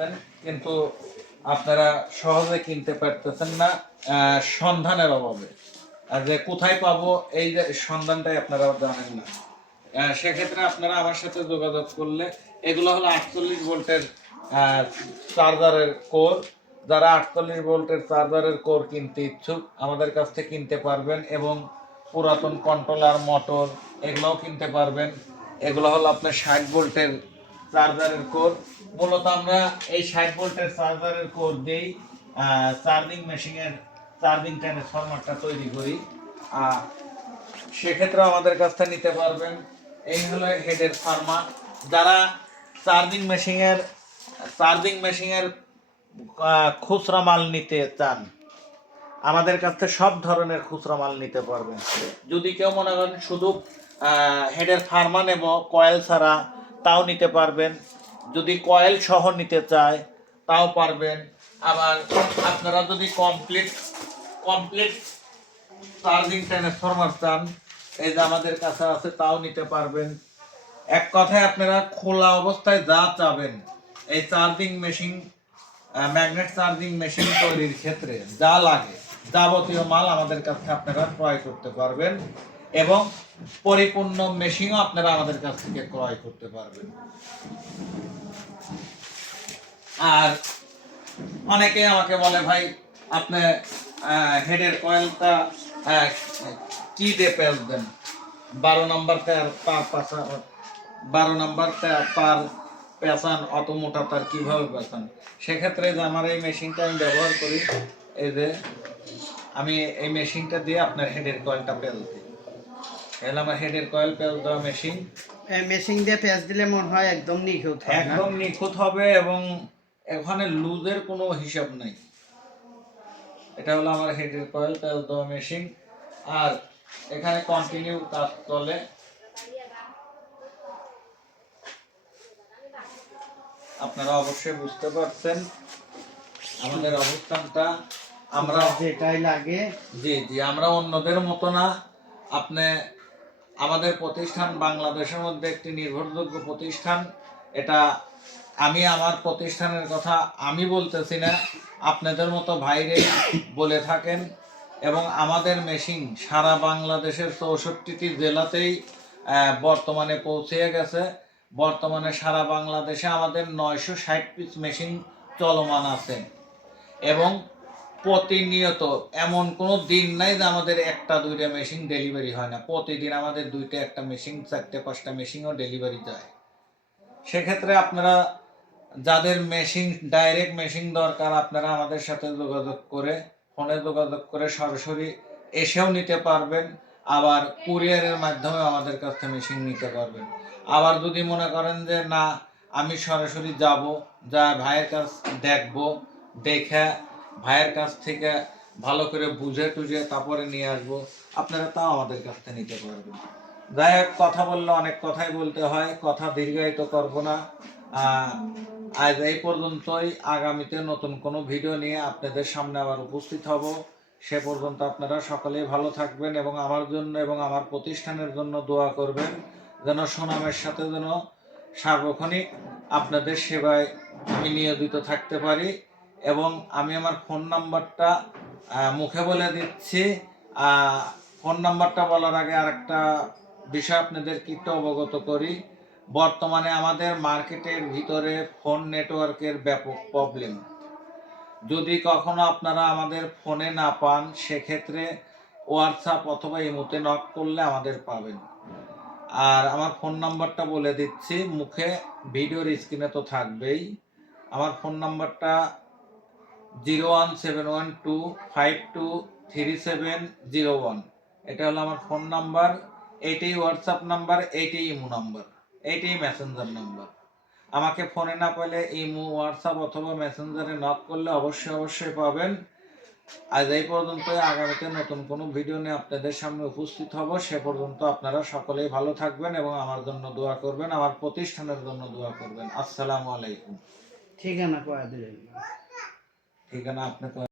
খুঁজতেছেন কিন্তু আপনারা সহজে কিনতে পারতেছেন না সন্ধানের অভাবে। আর যে কোথায় পাবো এই যে সন্ধানটাই আপনারা জানেন না। সেক্ষেত্রে আপনারা আমার সাথে যোগাযোগ করলে এগুলো হলো 48 ভোল্টের চার্জারের কোর। যারা 48 ভোল্টের চার্জারের কোর কিনতে ইচ্ছুক আমাদের কাছ থেকে কিনতে পারবেন এবং পুরাতন কন্ট্রোলার মোটর এগুলোও কিনতে পারবেন। এগুলো হলো আপনার 60 ভোল্টের চার্জারের কোর। মূলত আমরা এই 60 ভোল্টের চার্জারের কোর দিয়েই চার্জিং মেশিনের চার্জিং ট্রান্সফরমারটা তৈরি করি। সেক্ষেত্রে আমাদের কাছ থেকে নিতে পারবেন। এই হলো হেডের ফার্মা। যারা চার্জিং মেশিনের খুচরা মাল নিতে চান আমাদের কাছ থেকে সব ধরনের খুচরা মাল নিতে পারবেন। যদি কেউ মনে করেন শুধু হেডের ফার্মা নেব কয়েল ছাড়া তাও নিতে পারবেন। যদি কয়েল সহ নিতে চায় তাও পারবেন। আবার আপনারা যদি কমপ্লিট চার্জিং ট্রান্সফরমার চান এই যে আমাদের কাছে আছে তাও নিতে পারবেন। এক কথায় আপনারা খোলা অবস্থায় যা চাবেন এই charging machine magnet charging machine তৈরির ক্ষেত্রে যা লাগে যাবতীয় মাল আমাদের কাছে আপনারা ক্রয় করতে পারবেন এবং পরিপূর্ণ মেশিনও আপনারা আমাদের কাছ থেকে ক্রয় করতে পারবেন। আর অনেকে আমাকে বলে ভাই আপনি হেডের কয়েলটা কি দিয়ে পেঁচ দেন 12 নম্বর পার পেঁচান অত মোটা তার কিভাবে পেঁচান। সেক্ষেত্রে যে আমার এই মেশিনটা আমি ব্যবহার করি এই যে আমি এই মেশিনটা দিয়ে আপনার হেডের কয়েলটা পেঁচ দিই। এগুলো আমার হেডের কয়েল পেঁচ দেওয়া মেশিন। এই মেশিন দিয়ে পেঁচ দিলে মনে হয় একদম নিখুঁত হবে এবং এখানে লুজের কোনো হিসাব নাই। এটা হলো আমার হেডের কয়েল পেঁচ দেওয়া মেশিন। আর এখানে কন্টিনিউ কাজ চলে। আপনারা অবশ্যই বুঝতে পারছেন আমাদের অবস্থানটা। আমরা যেটাই লাগে জি আমরা অন্যদের মতো না। আপনি আমাদের প্রতিষ্ঠান বাংলাদেশের মধ্যে একটি নির্ভরযোগ্য প্রতিষ্ঠান। এটা আমি আমার প্রতিষ্ঠানের কথা আমি বলতেছি না, আপনাদের মতো ভাইরে বলে থাকেন এবং আমাদের মেশিন সারা বাংলাদেশের 64টি জেলাতেই বর্তমানে পৌঁছে গেছে। বর্তমানে সারা বাংলাদেশে আমাদের 960 পিস মেশিন চলমান আছে এবং প্রতিনিয়ত এমন কোনো দিন নাই যে আমাদের একটা দুইটা মেশিন ডেলিভারি হয় না। প্রতিদিন আমাদের দুইটা একটা মেশিন 4-5টা মেশিনও ডেলিভারি যায়। সেক্ষেত্রে আপনারা যাদের মেশিন ডাইরেক্ট মেশিন দরকার আপনারা আমাদের সাথে যোগাযোগ করে ফোনে যোগাযোগ করে সরাসরি এসেও নিতে পারবেন। আবার কুরিয়ারের মাধ্যমে আমাদের কাছ থেকে মেশিন নিতে পারবেন। আবার যদি মনে করেন যে না আমি সরাসরি যাব যা ভাইয়ের কাছ দেখব দেখে ভাইয়ের কাছ থেকে ভালো করে বুঝে টুঝে তারপরে নিয়ে আসবো আপনারা তাও আমাদের কাছ থেকে নিতে পারবেন। যাই হোক কথা বললে অনেক কথাই বলতে হয়, কথা দীর্ঘায়িত করব না। আজ এই পর্যন্তই। আগামীতে নতুন কোনো ভিডিও নিয়ে আপনাদের সামনে আবার উপস্থিত হব। সে পর্যন্ত আপনারা সকলেই ভালো থাকবেন এবং আমার জন্য এবং আমার প্রতিষ্ঠানের জন্য দোয়া করবেন যেন সুনামের সাথে যেন সার্বক্ষণিক আপনাদের সেবায় আমি নিয়োজিত থাকতে পারি। এবং আমি আমার ফোন নাম্বারটা মুখে বলে দিচ্ছি। ফোন নাম্বারটা বলার আগে আরেকটা বিষয় আপনাদেরকে একটু অবগত করি। বর্তমানে আমাদের মার্কেটের ভিতরে ফোন নেটওয়ার্কের ব্যাপক প্রবলেম। যদি কখনো আপনারা আমাদের ফোনে না পান সেক্ষেত্রে হোয়াটসঅ্যাপ অথবা ইমোতে নক করলে আমাদের পাবেন। আর আমার ফোন নাম্বারটা বলে দিচ্ছি মুখে, ভিডিওর স্ক্রিনে তো থাকবেই। আমার ফোন নাম্বারটা 01712523701। এটা হলো আমার ফোন নাম্বার। এইটাই হোয়াটসঅ্যাপ নাম্বার, এইটাই ইমো নাম্বার, এইটাই মেসেঞ্জার নাম্বার। আমাকে ফোনে না পেলে ইমো হোয়াটসঅ্যাপ অথবা মেসেঞ্জারে নক করলে অবশ্যই পাবেন। আজ এই পর্যন্ত। আগামীতে নতুন কোনো ভিডিও নিয়ে আপনাদের সামনে উপস্থিত হব। সে পর্যন্ত আপনারা সকলেই ভালো থাকবেন এবং আমার জন্য দোয়া করবেন, আমার প্রতিষ্ঠানের জন্য দোয়া করবেন। আসসালামু আলাইকুম। ঠিকানা কয়া দিলেন। ঠিকানা আপনি